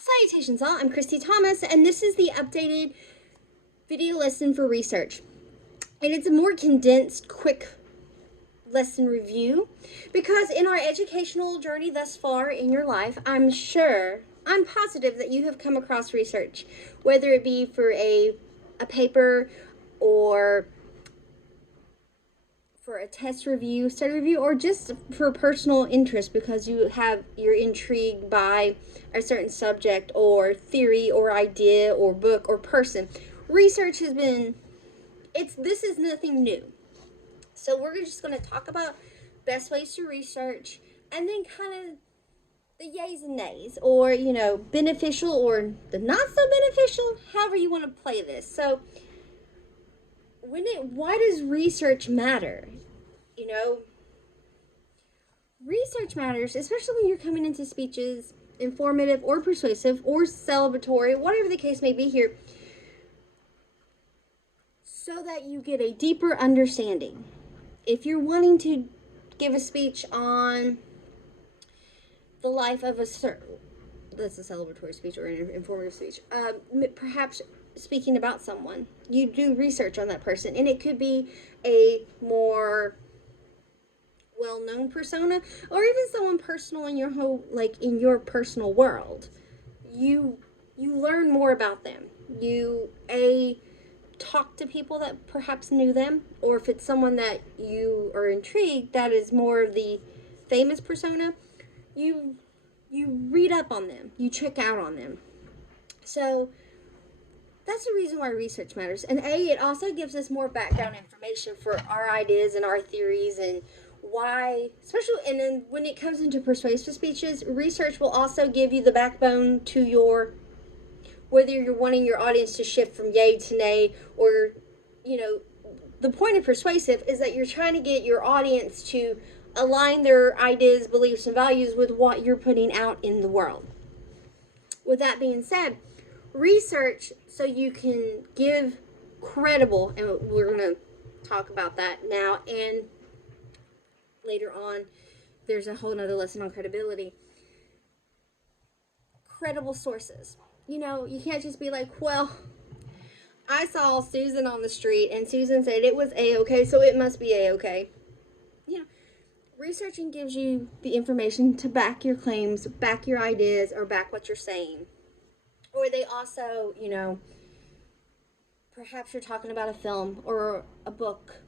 Salutations all, I'm Christy Thomas, and this is the updated video lesson for research. And it's a more condensed, quick lesson review because in our educational journey thus far in your life, I'm positive that you have come across research, whether it be for a paper or for a test review, study review, or just for personal interest because you're intrigued by a certain subject or theory or idea or book or person. Research has been this is nothing new. So we're just going to talk about best ways to research and then kind of the yays and nays, or beneficial or the not so beneficial, however you want to play this. So why does research matter? Research matters, especially when you're coming into speeches, informative or persuasive or celebratory, whatever the case may be here, so that you get a deeper understanding. If you're wanting to give a speech on the life of that's a celebratory speech or an informative speech, perhaps speaking about someone, you do research on that person, and it could be a more well-known persona or even someone personal in your personal world. You learn more about them. You talk to people that perhaps knew them, or if it's someone that you are intrigued that is more of the famous persona, you read up on them, you check out on them. So that's the reason why research matters. And it also gives us more background information for our ideas and our theories, and why, especially, and then when it comes into persuasive speeches, research will also give you the backbone to whether you're wanting your audience to shift from yay to nay, or, the point of persuasive is that you're trying to get your audience to align their ideas, beliefs, and values with what you're putting out in the world. With that being said, research so you can give credible, and we're going to talk about that now, and later on, there's a whole nother lesson on credibility. Credible sources. You can't just be like, well, I saw Susan on the street and Susan said it was A-okay, so it must be A-okay. Researching gives you the information to back your claims, back your ideas, or back what you're saying. Or they also, perhaps you're talking about a film or a book.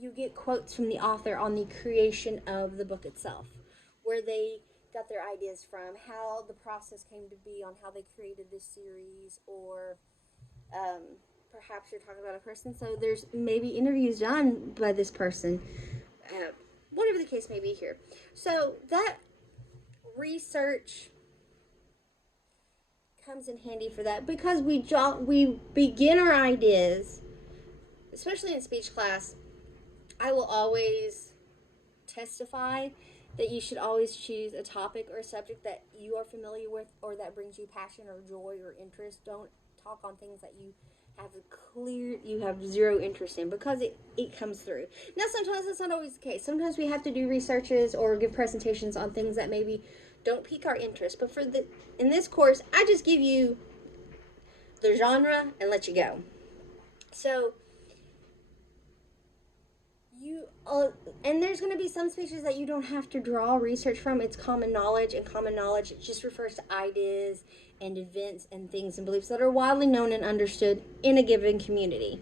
You get quotes from the author on the creation of the book itself, where they got their ideas from, how the process came to be on how they created this series, or perhaps you're talking about a person, so there's maybe interviews done by this person, whatever the case may be here. So that research comes in handy for that, because we begin our ideas, especially in speech class. I will always testify that you should always choose a topic or a subject that you are familiar with, or that brings you passion or joy or interest. Don't talk on things that you have zero interest in, because it comes through. Now, sometimes that's not always the case. Sometimes we have to do researches or give presentations on things that maybe don't pique our interest. But in this course, I just give you the genre and let you go. So and there's going to be some speeches that you don't have to draw research from. It's common knowledge, and common knowledge just refers to ideas and events and things and beliefs that are widely known and understood in a given community.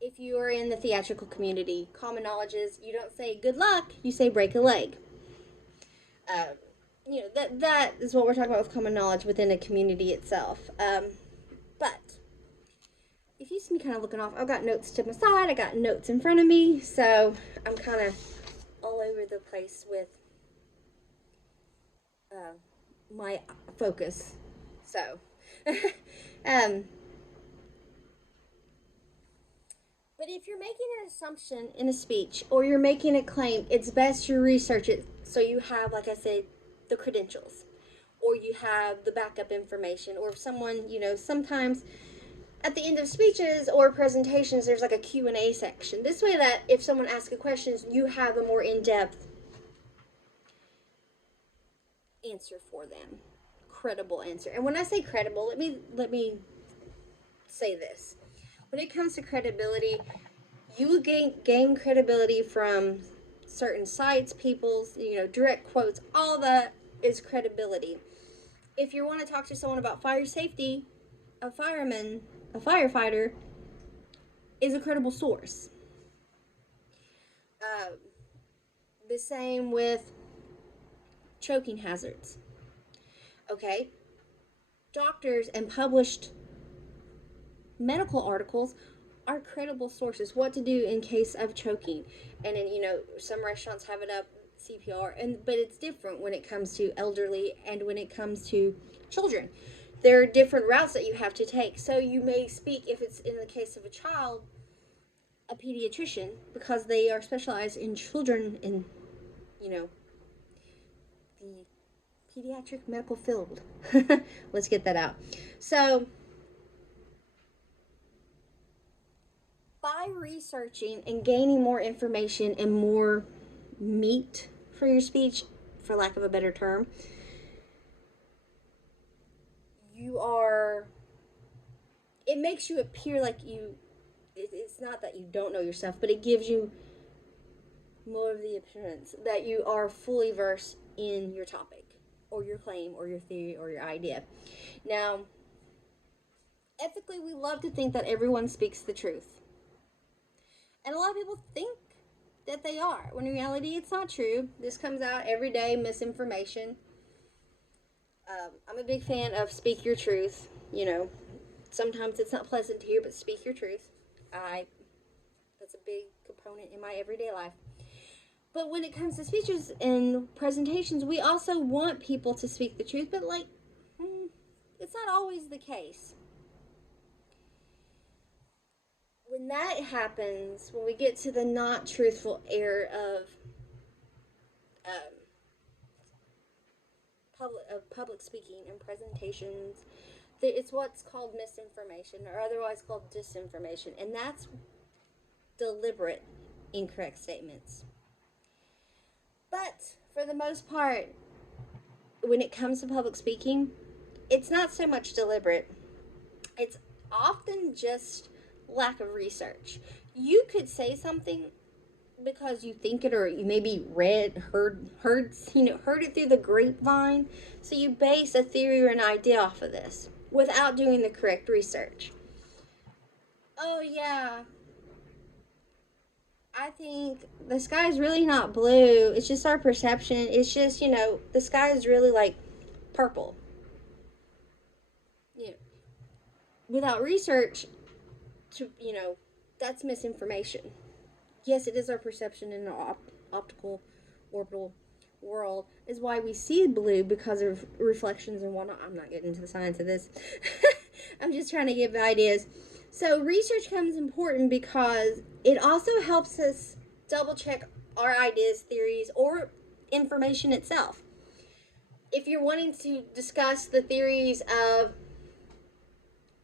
If you are in the theatrical community, common knowledge is you don't say good luck, you say break a leg. That is what we're talking about with common knowledge within a community itself. But if you see me kind of looking off, I've got notes to my side, I got notes in front of me, so I'm kind of all over the place with my focus. So, but if you're making an assumption in a speech, or you're making a claim, it's best to research it so you have, like I said, the credentials, or you have the backup information, or if someone, sometimes at the end of speeches or presentations, there's like a Q&A section. This way that if someone asks a question, you have a more in-depth answer for them. Credible answer. And when I say credible, let me say this. When it comes to credibility, you gain credibility from certain sites, people's, direct quotes. All that is credibility. If you want to talk to someone about fire safety, a fireman, a firefighter is a credible source. The same with choking hazards. Okay? Doctors and published medical articles are credible sources. What to do in case of choking. And then, some restaurants have it up, CPR, but it's different when it comes to elderly and when it comes to children. There are different routes that you have to take. So you may speak, if it's in the case of a child, a pediatrician, because they are specialized in children in, the pediatric medical field. Let's get that out. So, by researching and gaining more information and more meat for your speech, for lack of a better term, it makes you appear like it's not that you don't know your stuff, but it gives you more of the appearance that you are fully versed in your topic, or your claim, or your theory, or your idea. Now, ethically, we love to think that everyone speaks the truth. And a lot of people think that they are, when in reality, it's not true. This comes out every day, misinformation. I'm a big fan of speak your truth. Sometimes it's not pleasant to hear, but speak your truth. That's a big component in my everyday life. But when it comes to speeches and presentations, we also want people to speak the truth, but it's not always the case. When that happens, when we get to the not truthful era of public speaking and presentations, it's what's called misinformation, or otherwise called disinformation, and that's deliberate incorrect statements. But for the most part, when it comes to public speaking, it's not so much deliberate. It's often just lack of research. You could say something because you think it, or you maybe heard it through the grapevine. So you base a theory or an idea off of this without doing the correct research. Oh yeah, I think the sky is really not blue. It's just our perception. It's just, the sky is really like purple. Without research, that's misinformation. Yes, it is our perception in the optical orbital world is why we see blue, because of reflections and whatnot. I'm not getting into the science of this. I'm just trying to give ideas. So research comes important because it also helps us double check our ideas, theories, or information itself. If you're wanting to discuss the theories of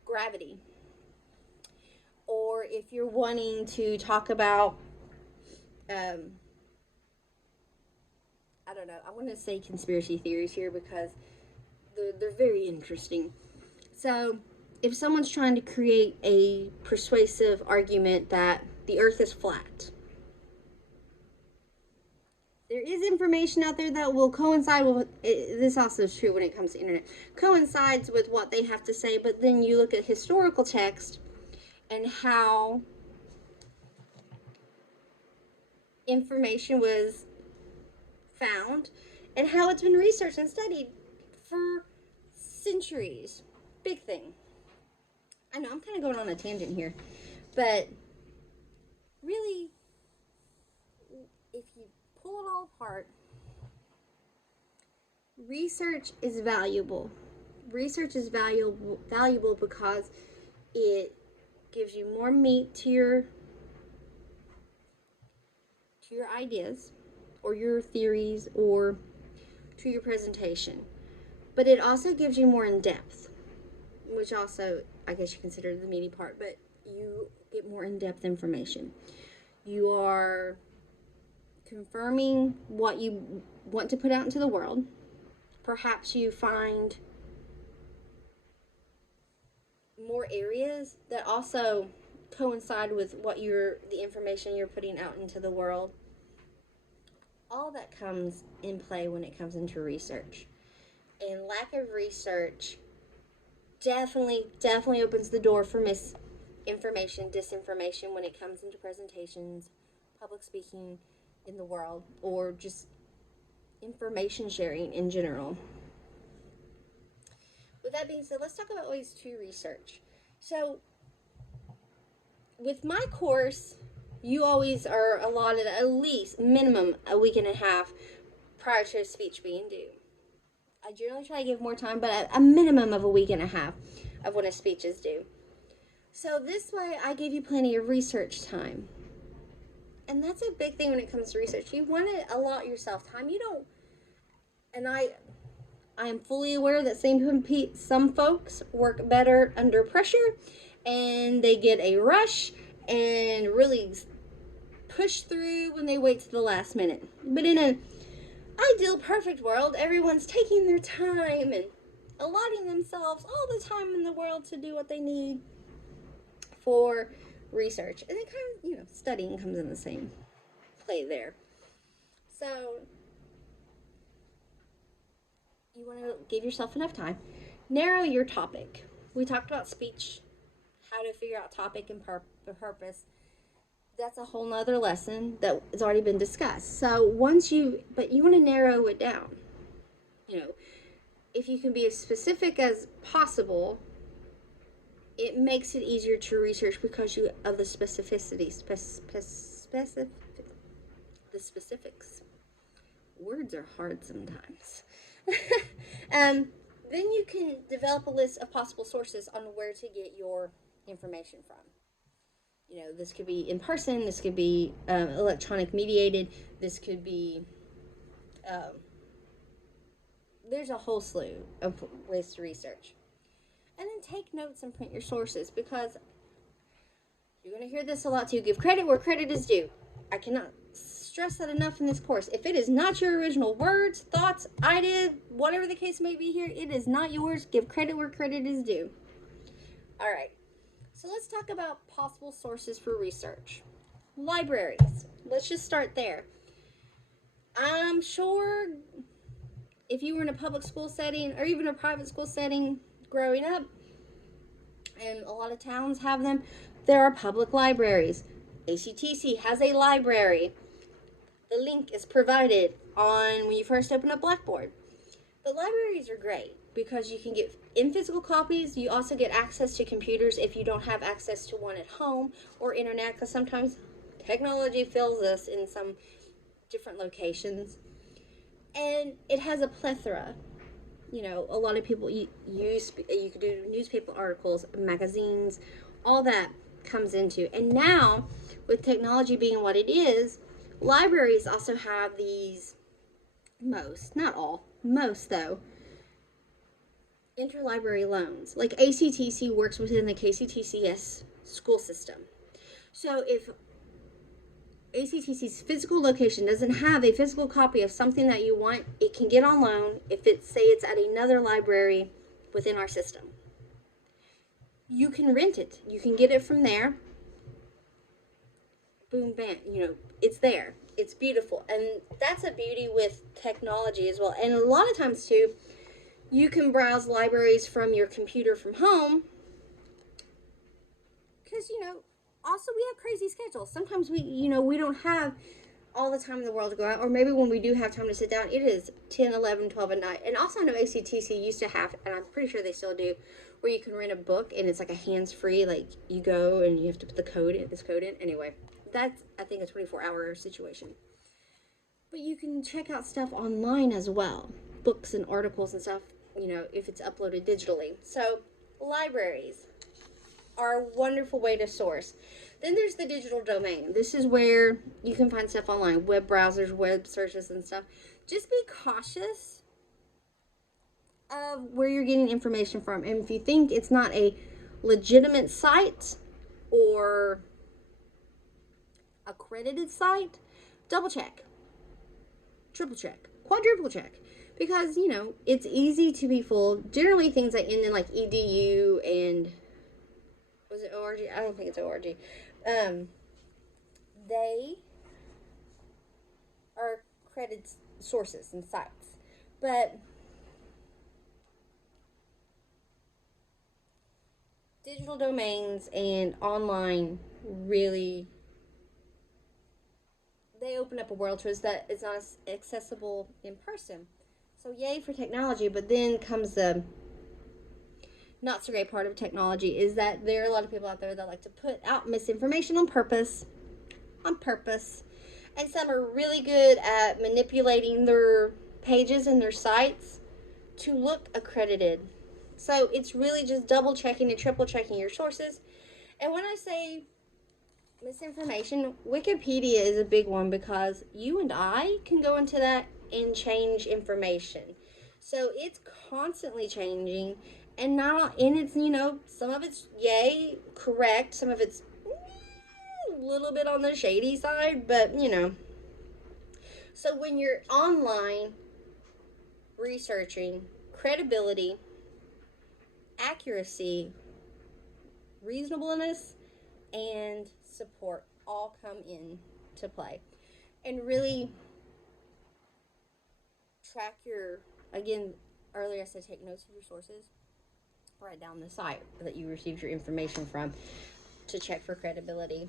gravity, or if you're wanting to talk about I don't know, I want to say conspiracy theories here because they're very interesting. So, if someone's trying to create a persuasive argument that the earth is flat, there is information out there that will coincide with, this also is true when it comes to internet, coincides with what they have to say, but then you look at historical text and how information was found and how it's been researched and studied for centuries. Big thing. I know I'm kind of going on a tangent here, but really, if you pull it all apart, research is valuable. Research is valuable because it gives you more meat to your ideas, or your theories, or to your presentation. But it also gives you more in depth, which also, I guess you consider the meaty part, but you get more in-depth information. You are confirming what you want to put out into the world, perhaps you find more areas that also coincide with what the information you're putting out into the world. All that comes in play when it comes into research. And lack of research definitely opens the door for misinformation, disinformation when it comes into presentations, public speaking in the world, or just information sharing in general. With that being said, let's talk about ways to research. So, with my course, you always are allotted at least minimum a week and a half prior to a speech being due. I generally try to give more time, but a minimum of a week and a half of when a speech is due. So this way, I give you plenty of research time. And that's a big thing when it comes to research. You want to allot yourself time. You don't, and I am fully aware that some folks work better under pressure, and they get a rush and really push through when they wait to the last minute. But in an ideal, perfect world, everyone's taking their time and allotting themselves all the time in the world to do what they need for research. And it kind of, studying comes in the same play there. So you want to give yourself enough time. Narrow your topic. We talked about speech, how to figure out topic and purpose. That's a whole nother lesson that has already been discussed. So but you want to narrow it down. If you can be as specific as possible, it makes it easier to research because of the specificity, the specifics. Words are hard sometimes. Then you can develop a list of possible sources on where to get your information from. This could be in person, this could be electronic mediated, this could be, there's a whole slew of ways to research. And then take notes and print your sources, because you're going to hear this a lot too. Give credit where credit is due. I cannot stress that enough in this course. If it is not your original words, thoughts, idea, whatever the case may be here, it is not yours. Give credit where credit is due. All right. So let's talk about possible sources for research. Libraries. Let's just start there. I'm sure if you were in a public school setting or even a private school setting growing up, and a lot of towns have them, there are public libraries. ACTC has a library. The link is provided when you first open up Blackboard. The libraries are great because you can get in physical copies. You also get access to computers if you don't have access to one at home, or internet, because sometimes technology fails us in some different locations. And it has a plethora. A lot of people you could do newspaper articles, magazines, all that comes into. And now, with technology being what it is, libraries also have these, not all, most though, interlibrary loans. Like ACTC works within the KCTCS school system. So if ACTC's physical location doesn't have a physical copy of something that you want, it can get on loan if it's at another library within our system. You can rent it. You can get it from there. Boom, bam, it's there. It's beautiful. And that's a beauty with technology as well. And a lot of times too, you can browse libraries from your computer from home because, also we have crazy schedules. Sometimes we don't have all the time in the world to go out, or maybe when we do have time to sit down, it is 10, 11, 12 at night. And also I know ACTC used to have, and I'm pretty sure they still do, where you can rent a book and it's like a hands-free, like you go and you have to put this code in. Anyway, that's, I think, a 24-hour situation. But you can check out stuff online as well, books and articles and stuff, if it's uploaded digitally. So libraries are a wonderful way to source. Then there's the digital domain. This is where you can find stuff online, web browsers, web searches and stuff. Just be cautious of where you're getting information from. And if you think it's not a legitimate site or accredited site, double check, triple check, quadruple check. Because, it's easy to be fooled. Generally, things that end in like edu and, was it org? I don't think it's org. They are credited sources and sites. But digital domains and online really, they open up a world to us that is not accessible in person. So yay for technology, but then comes the not so great part of technology is that there are a lot of people out there that like to put out misinformation on purpose. And some are really good at manipulating their pages and their sites to look accredited. So it's really just double checking and triple checking your sources. And when I say misinformation, Wikipedia is a big one because you and I can go into that and change information. So it's constantly changing, and it's some of it's yay correct, some of it's a little bit on the shady side, but So when you're online researching, credibility, accuracy, reasonableness, and support all come into play. And really track again, earlier I said take notes of your sources. Write down the site that you received your information from to check for credibility.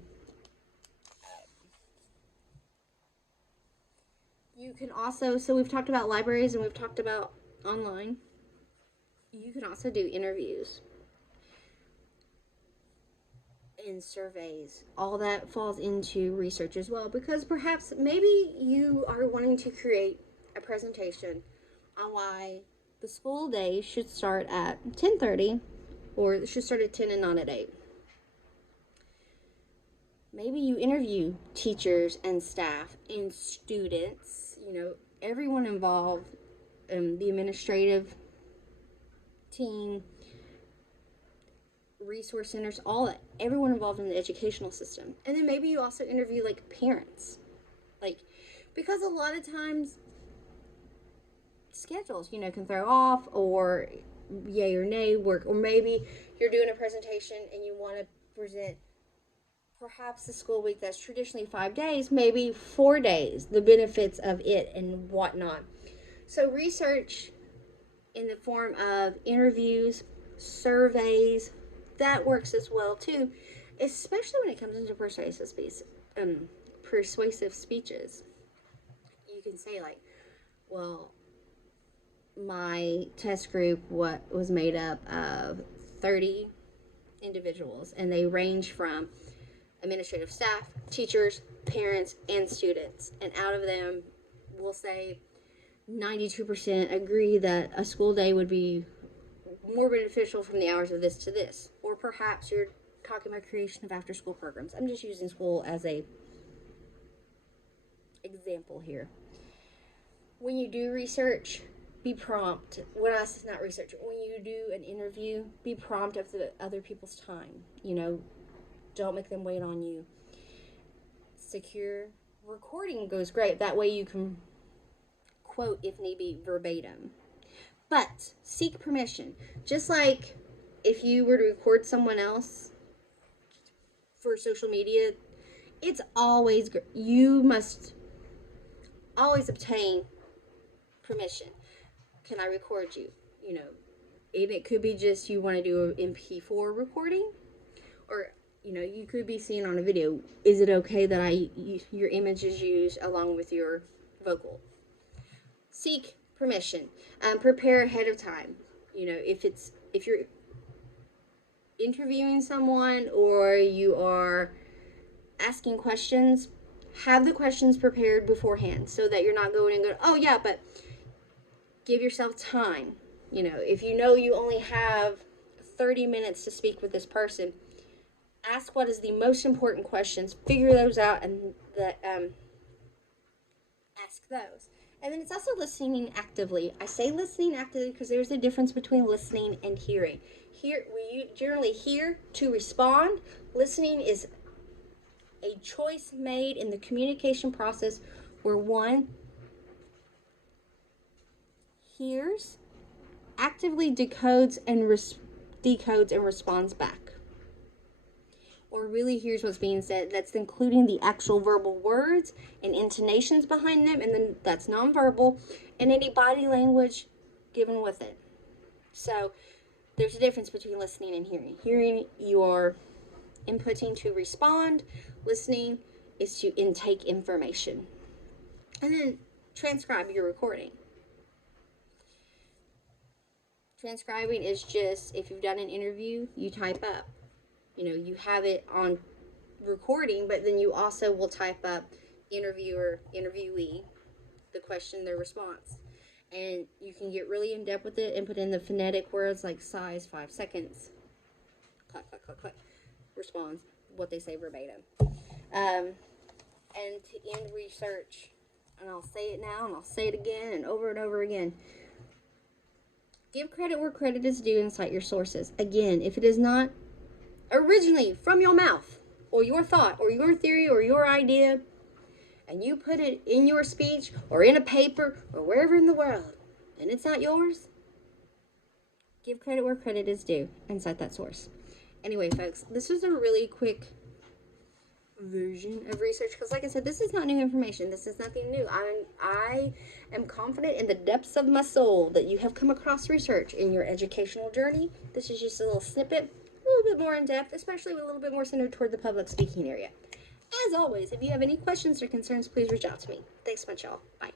You can also, so we've talked about libraries and we've talked about online. You can also do interviews and surveys. All that falls into research as well, because perhaps maybe you are wanting to create a presentation on why the school day should start at 10:30 or it should start at 10 and not at 8. Maybe you interview teachers and staff and students, everyone involved, the administrative team, resource centers, everyone involved in the educational system. And then maybe you also interview like parents, because a lot of times schedules, can throw off, or yay or nay work, or maybe you're doing a presentation and you want to present perhaps the school week that's traditionally 5 days, maybe 4 days, the benefits of it and whatnot. So research in the form of interviews, surveys, that works as well too, especially when it comes into persuasive speeches. You can say like, well, my test group was made up of 30 individuals, and they range from administrative staff, teachers, parents, and students. And out of them, we'll say 92% agree that a school day would be more beneficial from the hours of this to this. Or perhaps you're talking about creation of after-school programs. I'm just using school as a example here. When you do research, be prompt. When you do an interview, be prompt of the other people's time. Don't make them wait on you. Secure recording goes great. That way you can quote, if need be, verbatim. But seek permission. Just like if you were to record someone else for social media, it's always, you must always obtain permission. Can I record you? And it could be just you want to do an MP4 recording, or you could be seen on a video. Is it okay that your image is used along with your vocal? Seek permission. Prepare ahead of time. If you're interviewing someone or you are asking questions, have the questions prepared beforehand so that you're not going and going, oh yeah, but give yourself time. If you only have 30 minutes to speak with this person, ask what is the most important questions, figure those out, and ask those. And then it's also listening actively. I say listening actively because there's a difference between listening and hearing. We generally hear to respond. Listening is a choice made in the communication process where one hears, actively decodes and responds back. Or really hears what's being said. That's including the actual verbal words and intonations behind them, and then that's nonverbal, and any body language given with it. So there's a difference between listening and hearing. Hearing, you are inputting to respond. Listening is to intake information. And then transcribe your recording. Transcribing is just, if you've done an interview, you type up. You have it on recording, but then you also will type up interviewer, interviewee, the question, their response. And you can get really in depth with it and put in the phonetic words like size, 5 seconds, clack, clack, clack, clack, responds, what they say verbatim. And to end research, and I'll say it now and I'll say it again and over again. Give credit where credit is due and cite your sources. Again, if it is not originally from your mouth or your thought or your theory or your idea, and you put it in your speech or in a paper or wherever in the world, and it's not yours, give credit where credit is due and cite that source. Anyway, folks, this was a really quick version of research because, like I said, this is not new information. This is nothing new. I am confident in the depths of my soul that you have come across research in your educational journey. This is just a little snippet, a little bit more in depth, especially a little bit more centered toward the public speaking area. As always, if you have any questions or concerns, please reach out to me. Thanks so much, y'all. Bye.